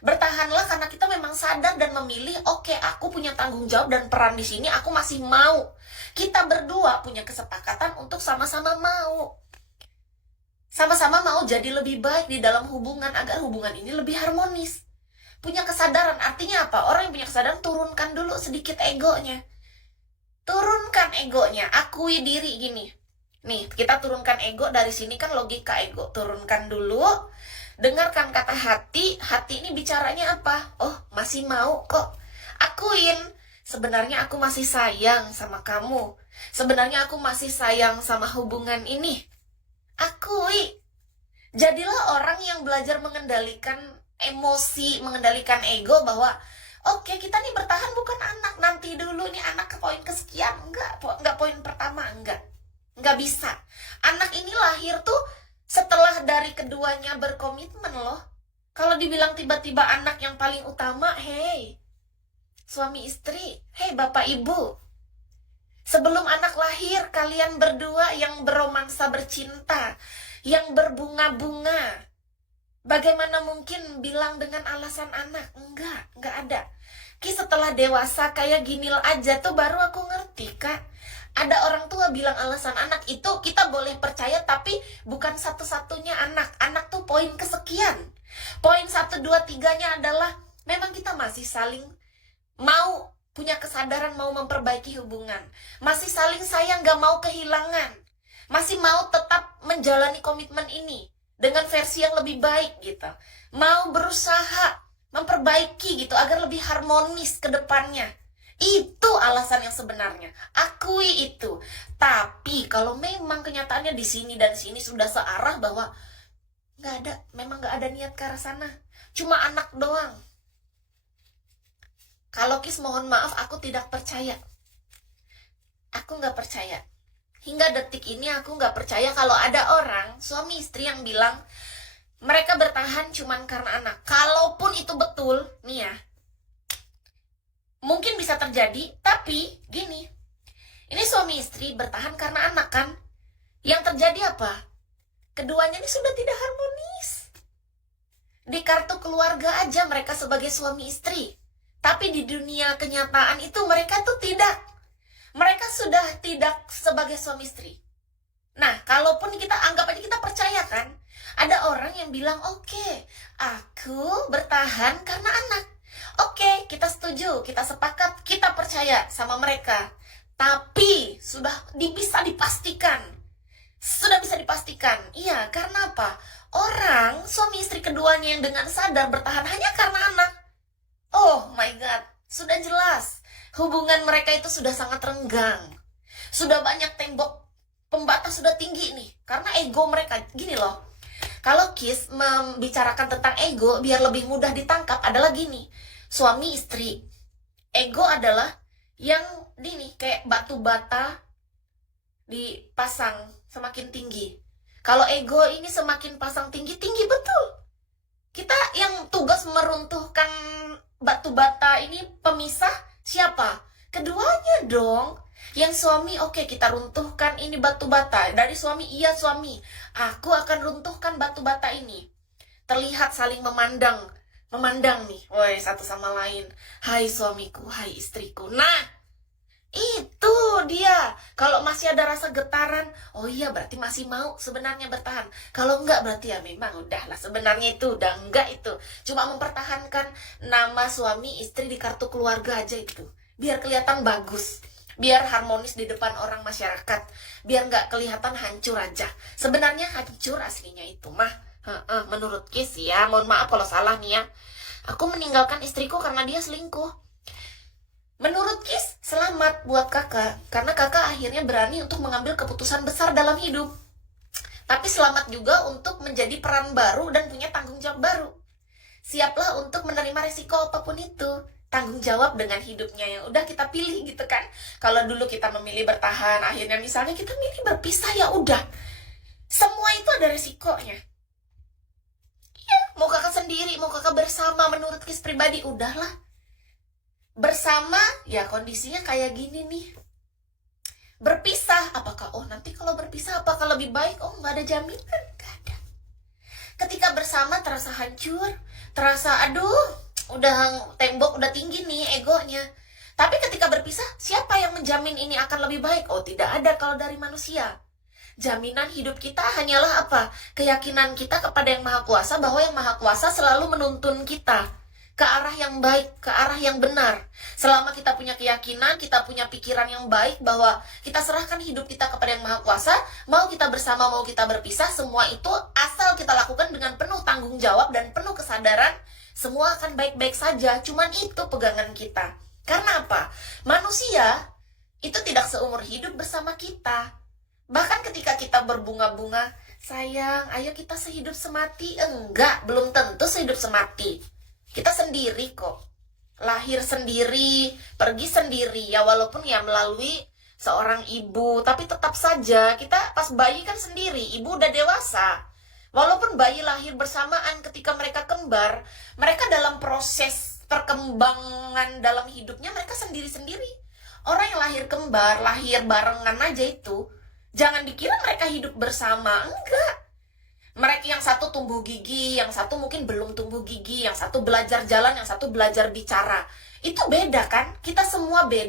Bertahanlah karena kita memang sadar dan memilih, oke, aku punya tanggung jawab dan peran di sini, aku masih mau. Kita berdua punya kesepakatan untuk sama-sama mau. Sama-sama mau jadi lebih baik di dalam hubungan agar hubungan ini lebih harmonis. Punya kesadaran, artinya apa? Orang yang punya kesadaran turunkan dulu sedikit egonya. Turunkan egonya, akui diri gini. Nih, kita turunkan ego dari sini kan logika ego. Turunkan dulu. Dengarkan kata hati, hati ini bicaranya apa? Oh, masih mau kok. Akuin, sebenarnya aku masih sayang sama kamu. Sebenarnya aku masih sayang sama hubungan ini. Akui. Jadilah orang yang belajar mengendalikan emosi, mengendalikan ego bahwa oke, kita nih bertahan bukan anak nanti dulu nih anak ke poin kesekian. Enggak poin pertama, enggak bisa. Anak ini lahir tuh setelah dari keduanya berkomitmen loh. Kalau dibilang tiba-tiba anak yang paling utama, hey, suami istri, hey bapak ibu. Sebelum anak lahir, kalian berdua yang beromansa bercinta, yang berbunga-bunga. Bagaimana mungkin bilang dengan alasan anak? Enggak ada. Setelah dewasa kayak gini aja tuh baru aku ngerti, Kak. Ada orang tua bilang alasan anak itu kita boleh percaya, tapi bukan satu-satunya anak. Anak tuh poin kesekian. Poin 1, 2, 3-nya adalah memang kita masih saling mau punya kesadaran mau memperbaiki hubungan. Masih saling sayang, gak mau kehilangan. Masih mau tetap menjalani komitmen ini dengan versi yang lebih baik gitu. Mau berusaha memperbaiki gitu agar lebih harmonis ke depannya. Itu alasan yang sebenarnya. Akui itu. Tapi kalau memang kenyataannya di sini dan sini sudah searah bahwa memang nggak ada niat ke arah sana. Cuma anak doang. Kalau Kis mohon maaf, aku tidak percaya. Aku nggak percaya. Hingga detik ini aku nggak percaya kalau ada orang, suami istri yang bilang mereka bertahan cuman karena anak. Kalaupun itu betul, nih ya, mungkin bisa terjadi, tapi gini, ini suami istri bertahan karena anak kan. Yang terjadi apa? Keduanya ini sudah tidak harmonis. Di kartu keluarga aja mereka sebagai suami istri, tapi di dunia kenyataan itu mereka tuh tidak. Mereka sudah tidak sebagai suami istri. Nah, kalaupun kita anggap aja kita percaya kan, ada orang yang bilang, oke, aku bertahan karena anak. Oke, kita setuju, kita sepakat, kita percaya sama mereka. Tapi bisa dipastikan. Sudah bisa dipastikan. Iya, karena apa? Orang, suami istri keduanya yang dengan sadar bertahan hanya karena anak. Oh my God, sudah jelas. Hubungan mereka itu sudah sangat renggang. Sudah banyak tembok pembatas, sudah tinggi nih. Karena ego mereka, gini loh. Kalau Kis membicarakan tentang ego biar lebih mudah ditangkap adalah gini. Suami istri, ego adalah yang gini, kayak batu bata dipasang semakin tinggi. Kalau ego ini semakin pasang tinggi betul. Kita yang tugas meruntuhkan batu bata ini pemisah siapa? Keduanya dong. Yang suami, oke, kita runtuhkan ini batu bata. Dari suami, iya suami, aku akan runtuhkan batu bata ini. Terlihat saling memandang nih, woi, satu sama lain. Hai suamiku, hai istriku. Nah, itu dia. Kalau masih ada rasa getaran, oh iya berarti masih mau sebenarnya bertahan. Kalau enggak berarti ya memang udahlah, sebenarnya itu udah enggak itu. Cuma mempertahankan nama suami istri di kartu keluarga aja itu. Biar kelihatan bagus. Biar harmonis di depan orang masyarakat. Biar nggak kelihatan hancur aja. Sebenarnya hancur aslinya itu mah. Menurut Kis ya, mohon maaf kalau salah nih ya. Aku meninggalkan istriku karena dia selingkuh. Menurut Kis, selamat buat kakak. Karena kakak akhirnya berani untuk mengambil keputusan besar dalam hidup. Tapi selamat juga untuk menjadi peran baru dan punya tanggung jawab baru. Siaplah untuk menerima resiko apapun itu. Tanggung jawab dengan hidupnya yang udah kita pilih gitu kan. Kalau dulu kita memilih bertahan, akhirnya misalnya kita milih berpisah, ya udah. Semua itu ada resikonya. Ya, mau kakak sendiri, mau kakak bersama, menurut Kis pribadi, udahlah. Bersama, ya kondisinya kayak gini nih. Berpisah, apakah, nanti kalau berpisah apakah lebih baik? Nggak ada jaminan, nggak ada. Ketika bersama terasa hancur, terasa aduh, udah tembok udah tinggi nih egonya. Tapi ketika berpisah, siapa yang menjamin ini akan lebih baik? Oh, tidak ada kalau dari manusia. Jaminan hidup kita hanyalah apa? Keyakinan kita kepada Yang Maha Kuasa, bahwa Yang Maha Kuasa selalu menuntun kita ke arah yang baik, ke arah yang benar. Selama kita punya keyakinan, kita punya pikiran yang baik, bahwa kita serahkan hidup kita kepada Yang Maha Kuasa, mau kita bersama, mau kita berpisah, semua itu asal kita lakukan dengan penuh tanggung jawab dan penuh kesadaran, semua akan baik-baik saja. Cuman itu pegangan kita. Karena apa? Manusia itu tidak seumur hidup bersama kita. Bahkan ketika kita berbunga-bunga, sayang, ayo kita sehidup semati. Enggak, belum tentu sehidup semati. Kita sendiri kok. Lahir sendiri, pergi sendiri. Ya walaupun ya melalui seorang ibu. Tapi tetap saja, kita pas bayi kan sendiri. Ibu udah dewasa. Walaupun bayi lahir bersamaan ketika mereka kembar, mereka dalam proses perkembangan dalam hidupnya mereka sendiri-sendiri. Orang yang lahir kembar, lahir barengan aja itu, jangan dikira mereka hidup bersama. Enggak. Mereka yang satu tumbuh gigi, yang satu mungkin belum tumbuh gigi, yang satu belajar jalan, yang satu belajar bicara. Itu beda kan? Kita semua beda.